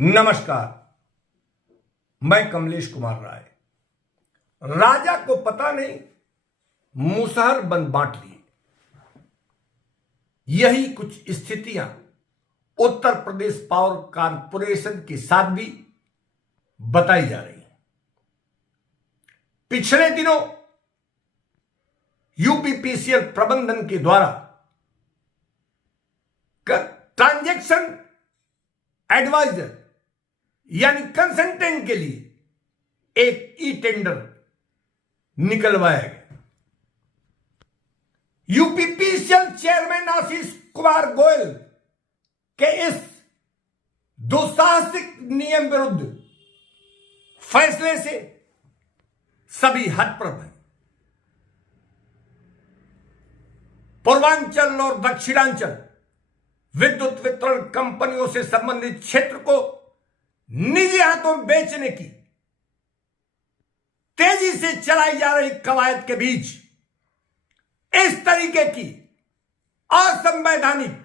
नमस्कार, मैं कमलेश कुमार राय। राजा को पता नहीं, मुसहर बन बांट लिए। यही कुछ स्थितियां उत्तर प्रदेश पावर कारपोरेशन के साथ भी बताई जा रही हैं। पिछले दिनों यूपीपीसीएल प्रबंधन के द्वारा ट्रांजैक्शन एडवाइजर यानी कंसल्टेंट के लिए एक ई टेंडर निकलवाया गया। यूपीपीसीएल चेयरमैन आशीष कुमार गोयल के इस दुस्साहसिक नियम विरुद्ध फैसले से सभी हतप्रभ हैं। पूर्वांचल और दक्षिणांचल विद्युत वितरण कंपनियों से संबंधित क्षेत्र को निजी हाथों में बेचने की तेजी से चलाई जा रही कवायद के बीच इस तरीके की असंवैधानिक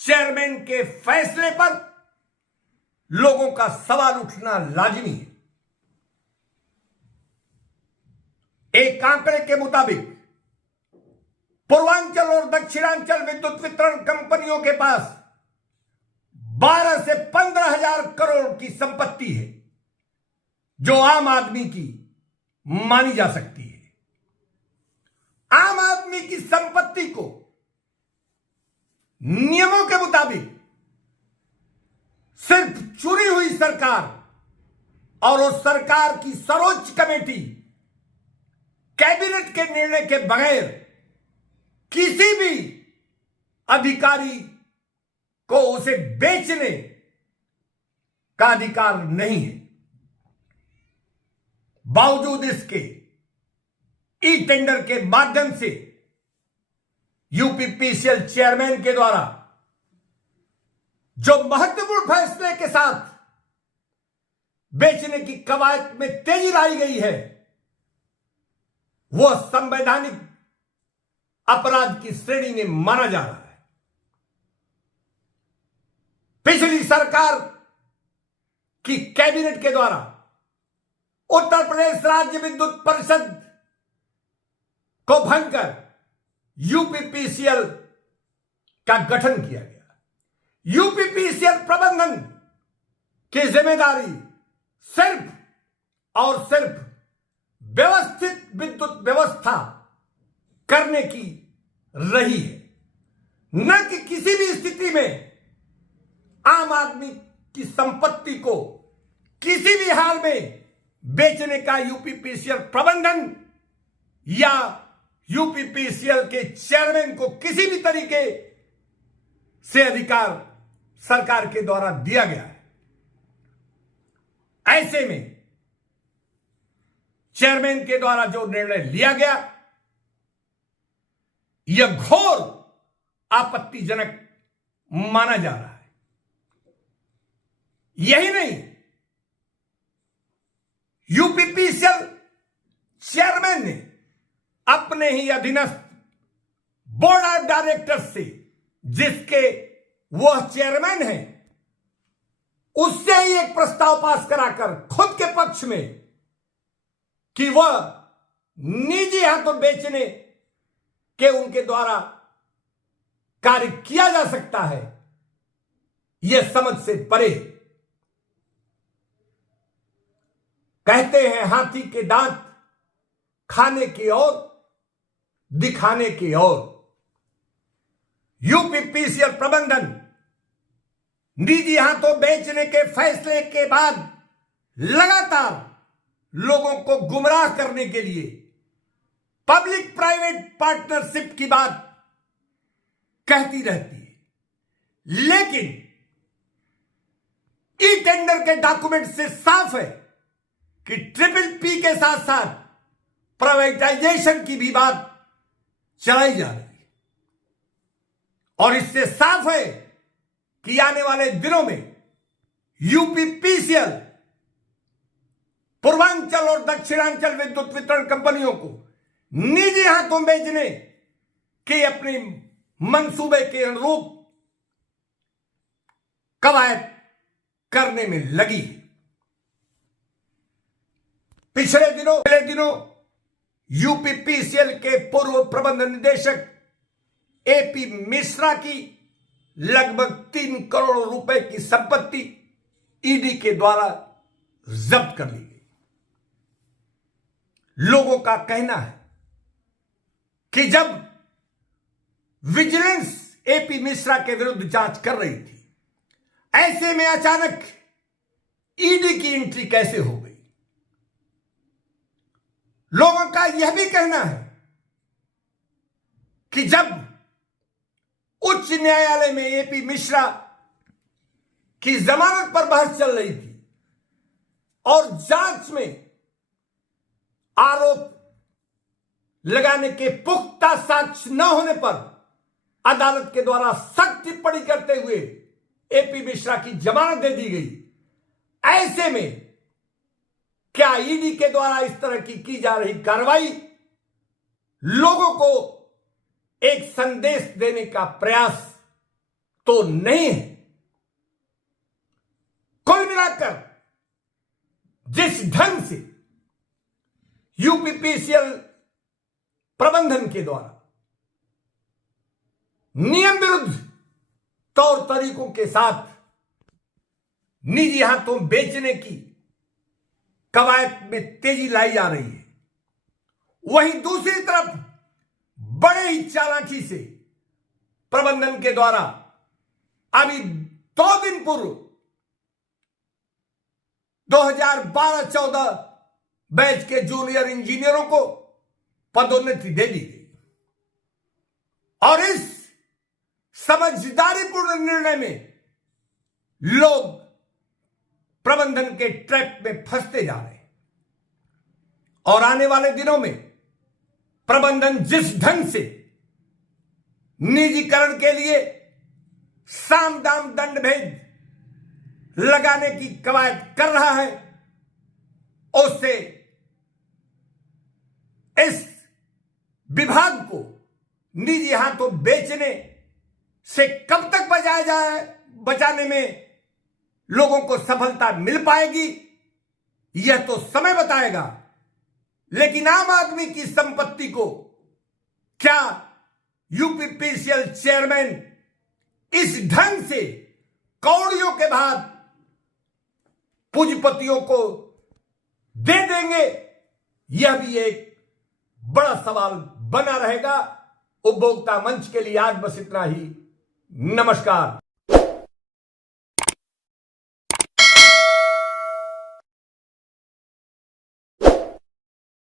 चेयरमैन के फैसले पर लोगों का सवाल उठना लाजिमी है। एक आंकड़े के मुताबिक पूर्वांचल और दक्षिणांचल विद्युत वितरण कंपनियों के पास 12 से 15,000 करोड़ की संपत्ति है, जो आम आदमी की मानी जा सकती है। आम आदमी की संपत्ति को नियमों के मुताबिक सिर्फ चुनी हुई सरकार और उस सरकार की सर्वोच्च कमेटी कैबिनेट के निर्णय के बगैर किसी भी अधिकारी को उसे बेचने का अधिकार नहीं है। बावजूद इसके ई टेंडर के माध्यम से यूपीपीसीएल चेयरमैन के द्वारा जो महत्वपूर्ण फैसले के साथ बेचने की कवायद में तेजी लाई गई है, वह संवैधानिक अपराध की श्रेणी में माना जा रहा है। पिछली सरकार की कैबिनेट के द्वारा उत्तर प्रदेश राज्य विद्युत परिषद को भंग कर यूपीपीसीएल का गठन किया गया। यूपीपीसीएल प्रबंधन की जिम्मेदारी सिर्फ और सिर्फ व्यवस्थित विद्युत व्यवस्था करने की रही है, न कि किसी भी स्थिति में आम आदमी की संपत्ति को किसी भी हाल में बेचने का यूपीपीसीएल प्रबंधन या यूपीपीसीएल के चेयरमैन को किसी भी तरीके से अधिकार सरकार के द्वारा दिया गया है। ऐसे में चेयरमैन के द्वारा जो निर्णय लिया गया, यह घोर आपत्तिजनक माना जा रहा है। यही नहीं, यूपीपीसीएल चेयरमैन ने अपने ही अधीनस्थ बोर्ड ऑफ डायरेक्टर्स से, जिसके वह चेयरमैन है, उससे ही एक प्रस्ताव पास कराकर खुद के पक्ष में कि वह निजी हाथों बेचने के उनके द्वारा कार्य किया जा सकता है, यह समझ से परे। कहते हैं हाथी के दांत खाने की और दिखाने की ओर। यूपीपीसीएल प्रबंधन निजी हाथों बेचने के फैसले के बाद लगातार लोगों को गुमराह करने के लिए पब्लिक प्राइवेट पार्टनरशिप की बात कहती रहती है, लेकिन ई टेंडर के डॉक्यूमेंट से साफ है कि ट्रिपल पी के साथ साथ प्राइवेटाइजेशन की भी बात चलाई जा रही है। और इससे साफ है कि आने वाले दिनों में यूपीपीसीएल पूर्वांचल और दक्षिणांचल विद्युत वितरण कंपनियों को निजी हाथों बेचने के अपने मंसूबे के अनुरूप कवायद करने में लगी। पिछले दिनों यूपीपीसीएल के पूर्व प्रबंध निदेशक एपी मिश्रा की लगभग 3 करोड़ रुपए की संपत्ति ईडी के द्वारा जब्त कर ली गई। लोगों का कहना है कि जब विजिलेंस एपी मिश्रा के विरुद्ध जांच कर रही थी, ऐसे में अचानक ईडी की एंट्री कैसे हो गई। लोगों का यह भी कहना है कि जब उच्च न्यायालय में एपी मिश्रा की जमानत पर बहस चल रही थी और जांच में आरोप लगाने के पुख्ता साक्ष्य न होने पर अदालत के द्वारा सख्त टिप्पणी करते हुए एपी मिश्रा की जमानत दे दी गई। ऐसे में क्या ईडी के द्वारा इस तरह की जा रही कार्रवाई लोगों को एक संदेश देने का प्रयास तो नहीं है? कुल मिलाकर जिस ढंग से यूपीपीसीएल प्रबंधन के द्वारा नियम विरुद्ध तौर तरीकों के साथ निजी हाथों बेचने की कवायद में तेजी लाई जा रही है, वहीं दूसरी तरफ बड़े ही चालाकी से प्रबंधन के द्वारा अभी 2 दिन पूर्व 2012-14 बैच के जूनियर इंजीनियरों को पदोन्नति दे दी गई और इस समझदारीपूर्ण निर्णय में लोग प्रबंधन के ट्रैप में फंसते जा रहे हैं और आने वाले दिनों में प्रबंधन जिस ढंग से निजीकरण के लिए साम दाम दंड भेद लगाने की कवायद कर रहा है, उससे इस विभाग को निजी हाथों बेचने से कब तक बचाने में लोगों को सफलता मिल पाएगी, यह तो समय बताएगा। लेकिन आम आदमी की संपत्ति को क्या यूपीपीसीएल चेयरमैन इस ढंग से कौड़ियों के बाद पूंजीपतियों को दे देंगे, यह भी एक बड़ा सवाल बना रहेगा। उपभोक्ता मंच के लिए आज बस इतना ही। नमस्कार।